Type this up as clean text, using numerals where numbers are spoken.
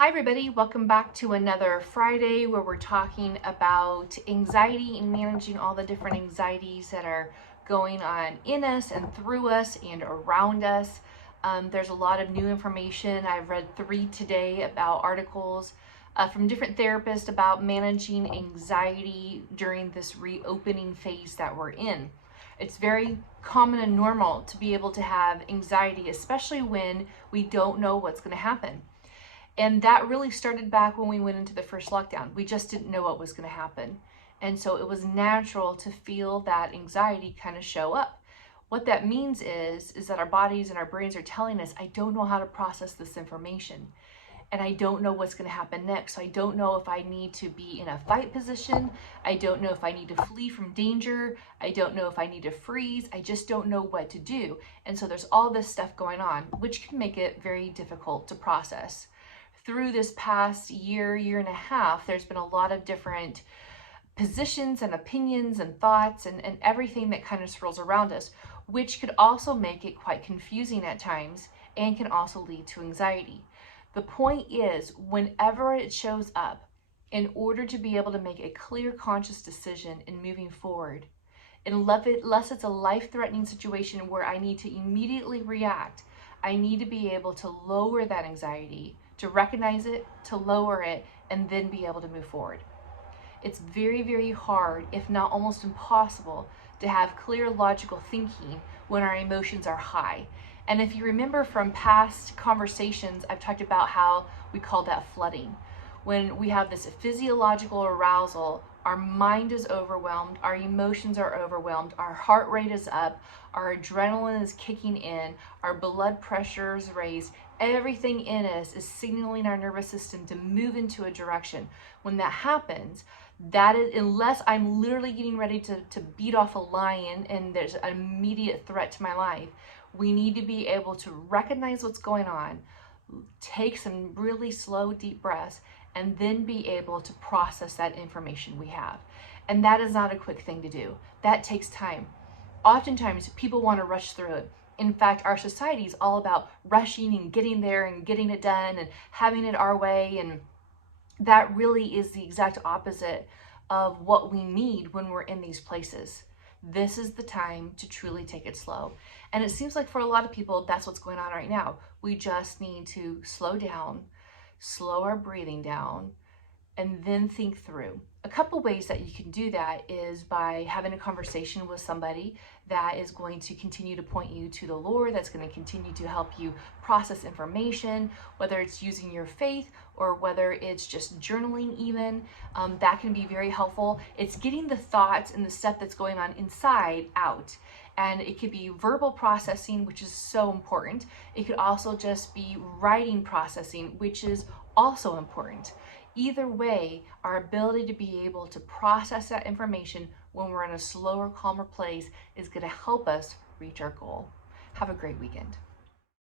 Hi everybody, welcome back to another Friday where we're talking about anxiety and managing all the different anxieties that are going on in us and through us and around us. There's a lot of new information. I've read 3 today about articles from different therapists about managing anxiety during this reopening phase that we're in. It's very common and normal to be able to have anxiety, especially when we don't know what's going to happen. And that really started back when we went into the first lockdown. We just didn't know what was going to happen. And so it was natural to feel that anxiety kind of show up. What that means is that our bodies and our brains are telling us, I don't know how to process this information. And I don't know what's going to happen next. So I don't know if I need to be in a fight position. I don't know if I need to flee from danger. I don't know if I need to freeze. I just don't know what to do. And so there's all this stuff going on, which can make it very difficult to process. Through this past year and a half, there's been a lot of different positions and opinions and thoughts and everything that kind of swirls around us, which could also make it quite confusing at times and can also lead to anxiety. The point is, whenever it shows up, in order to be able to make a clear, conscious decision in moving forward, unless it's a life-threatening situation where I need to immediately react, I need to be able to lower that anxiety, to recognize it, to lower it, and then be able to move forward. It's very, very hard, if not almost impossible, to have clear logical thinking when our emotions are high. And if you remember from past conversations, I've talked about how we call that flooding. When we have this physiological arousal, our mind is overwhelmed, our emotions are overwhelmed, our heart rate is up, our adrenaline is kicking in, our blood pressure is raised, everything in us is signaling our nervous system to move into a direction. When that happens, that is, unless I'm literally getting ready to beat off a lion and there's an immediate threat to my life, we need to be able to recognize what's going on, take some really slow, deep breaths, and then be able to process that information we have. And that is not a quick thing to do. That takes time. Oftentimes, people want to rush through it. In fact, our society is all about rushing and getting there and getting it done and having it our way. And that really is the exact opposite of what we need when we're in these places. This is the time to truly take it slow. And it seems like for a lot of people, that's what's going on right now. We just need to slow down, slow our breathing down, and then think through. A couple ways that you can do that is by having a conversation with somebody that is going to continue to point you to the Lord, that's going to continue to help you process information, whether it's using your faith or whether it's just journaling even. That can be very helpful. It's getting the thoughts and the stuff that's going on inside out. And it could be verbal processing, which is so important. It could also just be writing processing, which is also important. Either way, our ability to be able to process that information when we're in a slower, calmer place is going to help us reach our goal. Have a great weekend.